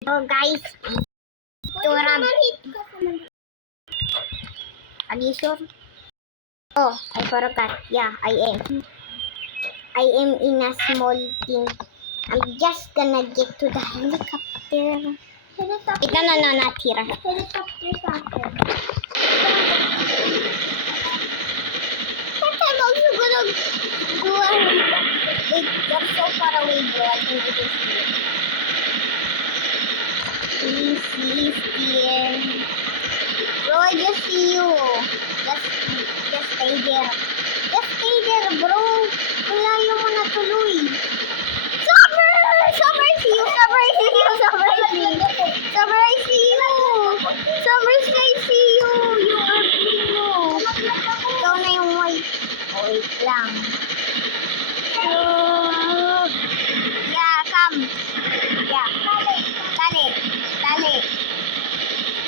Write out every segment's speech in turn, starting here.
So guys, Turab. Are you sure? Oh, I forgot. Yeah, I am. I am in a small team. I'm just gonna get to the helicopter. Ito na natira. Helicopter sa akin. But I'm also gonna go a helicopter. Wait, you're so far away, bro. I can't even see you. Please, dear. Bro, I just see you. Just stay there. Just stay there, bro. Malayo mo na tuloy. Summer! Summer, I see you. Summer, I see you. Summer, I see you. Summer, I see you. Summer, I see you. You are Primo. Ikaw na yung white. Oh, wait lang. Yeah, come. Yeah. Tali. Tali.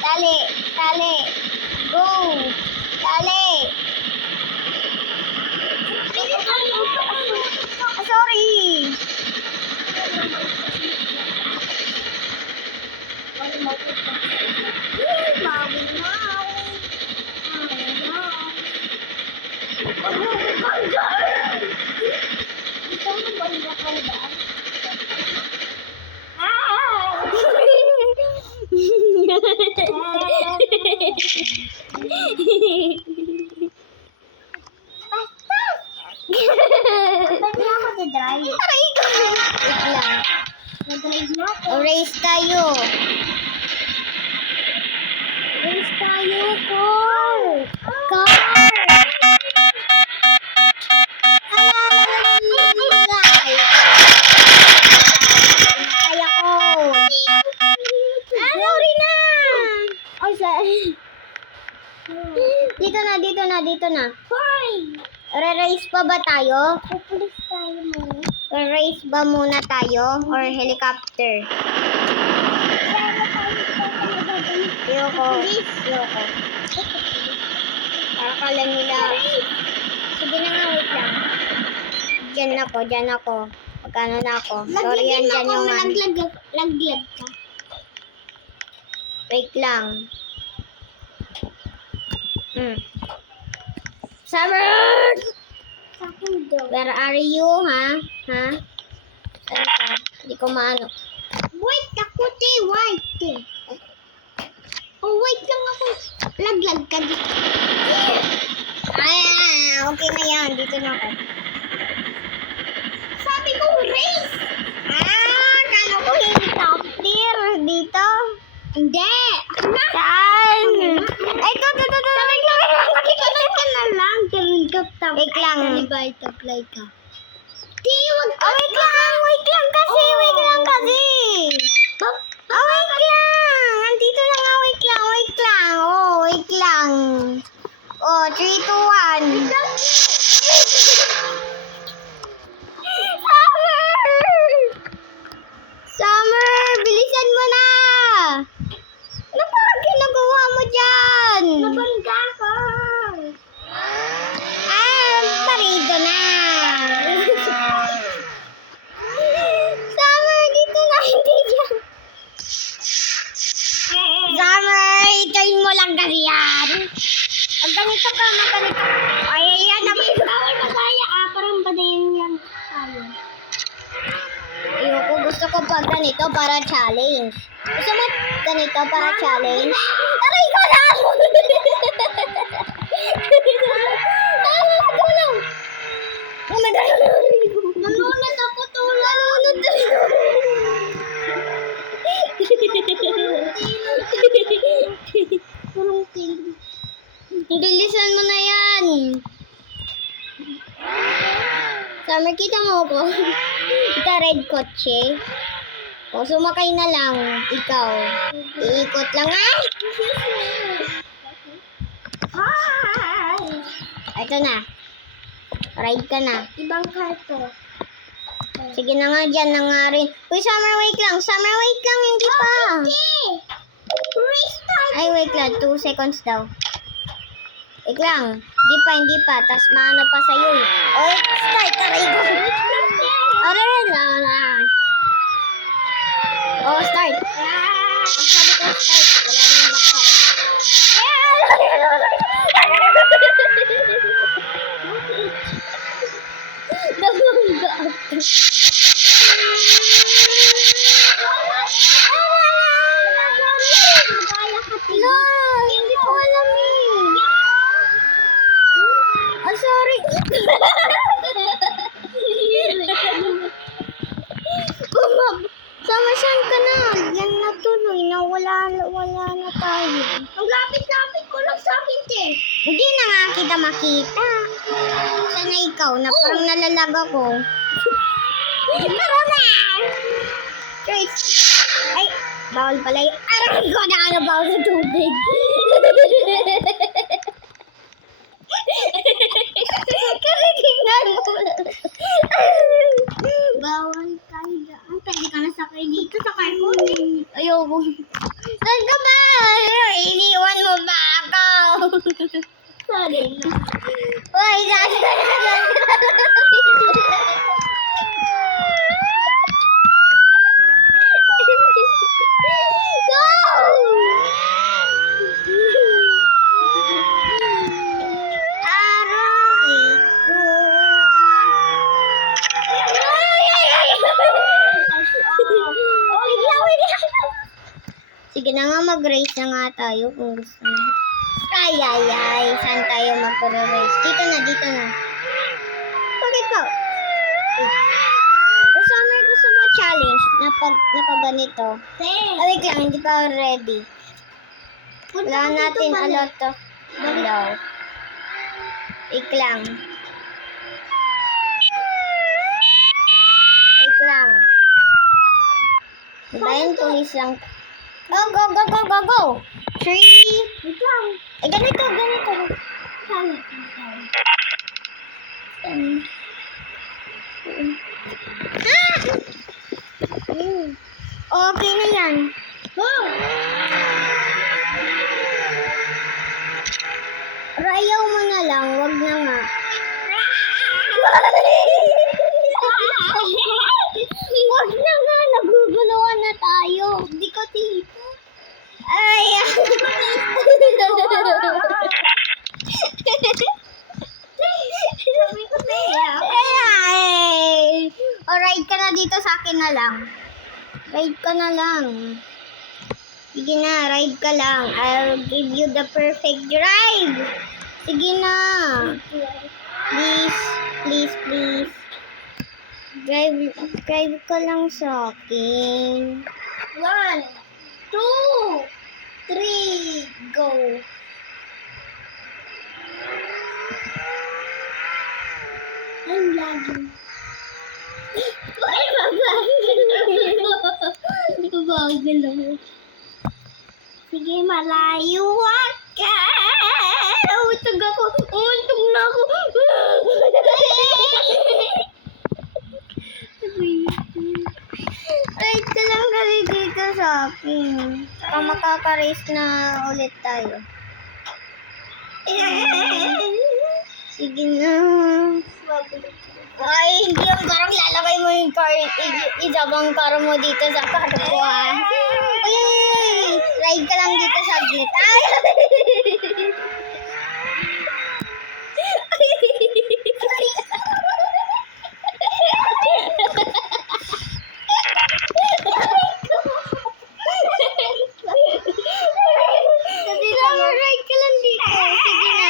Tali. Tali. Go. Tali. Sorry. Aray ko! Wait lang. Race tayo. Race tayo, car. Car. Kaya ko. Sorry na. Oh, sorry. Dito na. Re-race pa ba tayo? Pupulis tayo muna. Re-race ba muna tayo? Or helicopter? Ayoko. Para kala nila. Sige na nga, wait lang. Diyan ako. Magkano na ako? Sorry yan, dyan yung laglag ka. Wait lang. Summer! Where are you, ha? Saan ka? Hindi ko maano. Wait, ako white. Oh, wait lang ako. Laglag ka dito. Okay na yan. Dito na ako. Sabi ko, race! Kala ko helicopter. Dito? Hindi. Saan? Ay, ito. Wait lang. Apply ka. Di, wag ka. Wait lang kasi. Wait lang. Andito na nga, wait lang. Wait lang. 3, 2, 1. Summer, bilisan mo na. Ano ba ginagawa mo dyan? Nabangga ka. Parido na. Summer, dito na. Hindi dyan. Summer, itoin mo lang kasi yan. Ganito ka. Ay, ayan. Bawal masaya. Parang badayan yan. Ayoko, gusto ko pag ganito para challenge. Gusto mo ganito para challenge? Aray ko na! Tulong! Oh my God! Nalunod ako, tulong! Tulong. Bilisan mo na yan! Summer, kita mo ko. Ito red kotse. O, sumakay na lang. Ikaw. Iikot lang. Ito na. Ride ka na. Ibang car to. Sige na nga, dyan na nga rin. Uy, Summer, wait lang. Hindi pa. Ay, wait lang. 2 seconds daw. Wait lang. Hindi pa. Tas maano pa sa'yo eh. Oh, start. Aray ko. Oh, start. Ang sabi ko, start. Wala nang backup. Nabangga ako. Hindi ko alam eh. Oh, sorry. Samasan ka na. Yan na tuloy na wala na tayo. Ang lapit-lapit ko lang sa akin, te. Hindi na nga kita makita. Sana ikaw na parang nalalag ako. Tara na! Trace. Ay, bawal pala yung aray ko na bawal sa tubig. Kasi tingnan mo. Bawal tayo daan. Pwede ka na sakay dito. Sakay ko. Ayoko. Saan ka ba? Iniwan mo ba ako? Sorry na. Uy, saan ka na? Go! Aray ko. Sige na nga, mag-race na nga tayo kung gusto mo. Ay. Saan tayo mag-race? Dito na. Bakit pa? Summer gusto mo challenge na pag ganito. Wait lang, hindi pa ready. Wala natin a lot of hello. Wait lang. Dibayan tulis lang. Go! 3. Wait lang. Ganito. Okay na yan. Go! Rayaw mo na lang, wag na nga. Wag na nga, naguguluhan na tayo. Hindi ko tito. Ay! Ride ka na dito, sa akin na lang. Ride ka na lang. Sige na, ride ka lang. I'll give you the perfect drive. Sige na. Please. Drive ka lang sa akin. 1, 2, 3, go. I'm lagging. Bagal lang. Sige, malayuan ka. Utog ako. Untog na ako. Right ka lang kali dito sa akin. Saka makaka-race na ulit tayo. Sige na. Ay, hindi yung karang lalagay mo yung car. Isabang car mo dito sa car ko, ha? Uy! Ride ka lang dito saglit. Ay! Ride ka lang dito. Sige na.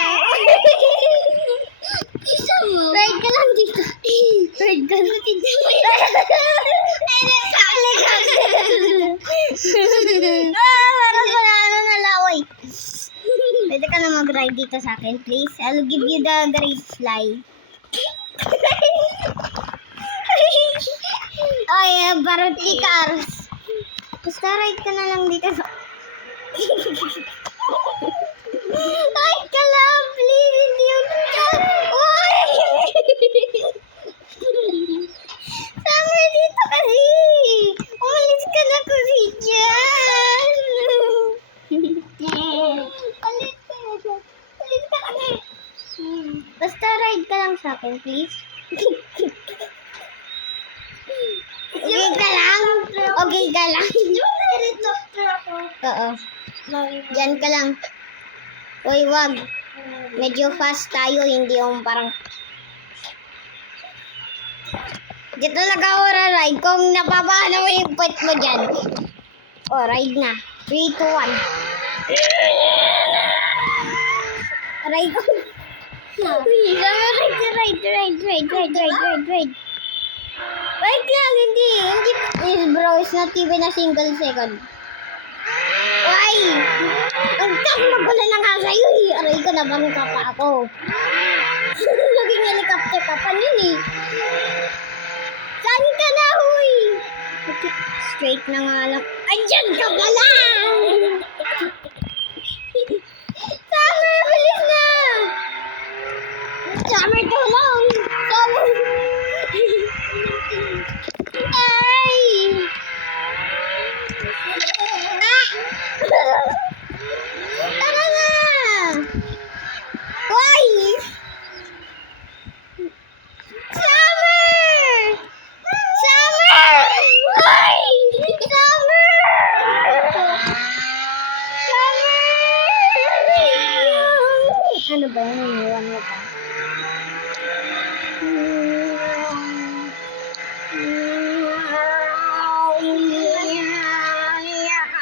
Ride ka lang dito. Ride ka lang dito. Parang wala na laway. Pwede ka na mag-ride dito sa akin, please. I'll give you the grace fly. Ay, baruti cars. Basta ride ka na lang dito sa... Ride ka lang, please. Hindi yung... Uy! Summer dito kasi. Umalis ka na kasi dyan. Ulit ka na. Basta ride ka lang sa akin, please. Wait na lang. Okay Stay ka lang. Helicopter ako. Oo. Diyan ka lang. Uy, wag. Medyo fast tayo, hindi yung parang... Di talaga ako ride. Kung napapano mo yung pet mo dyan. O, ride na. 3, 2, 1. Ride ko. Ride. Wait lang, hindi. Bro, it's not even a single second. Why? Ang magulo na nga sa'yo eh. Aray ko, nabangka pa ako. Naging helicopter ka pa nun eh. Saan ka na, huy? Straight na nga lang. Andyan ka pa lang! Summer, bilis na! Summer, tulong! Summer! Ay! Tara na! Why? Summer! Summer! Why? Summer! Summer! Ano ba yun? Iniwan mo pa?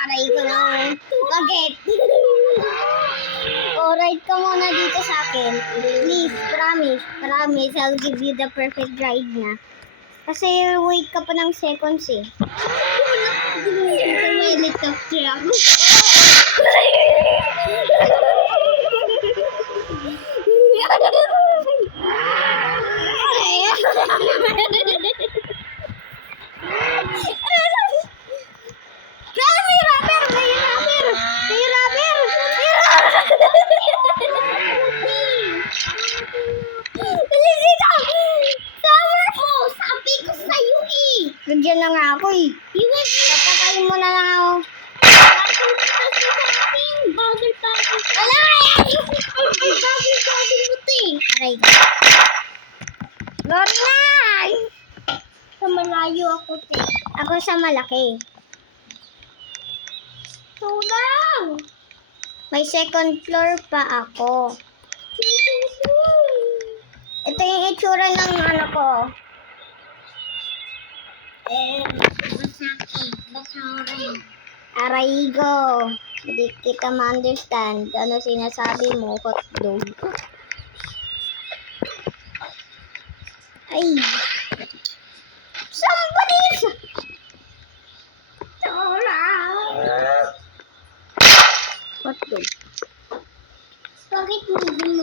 Aray ko na. Bakit? Ride ka muna dito sa akin. Please, promise. Promise, I'll give you the perfect ride na. Kasi wait ka pa ng seconds eh. May helicopter ako. Nandiyan na nga ako eh. Tapakalin mo na lang ako. Wala! Ang bagay mo ito eh. Aray. Lorna! Sa malayo ako te. Ako sa malaki. Tulang! May second floor pa ako. Ito yung itsura ng ano ko. Araygo. Hindi kita ma-understand. Ano sinasabi mo, hotdog? Ay. Somebody! Hotdog. Bakit hindi mo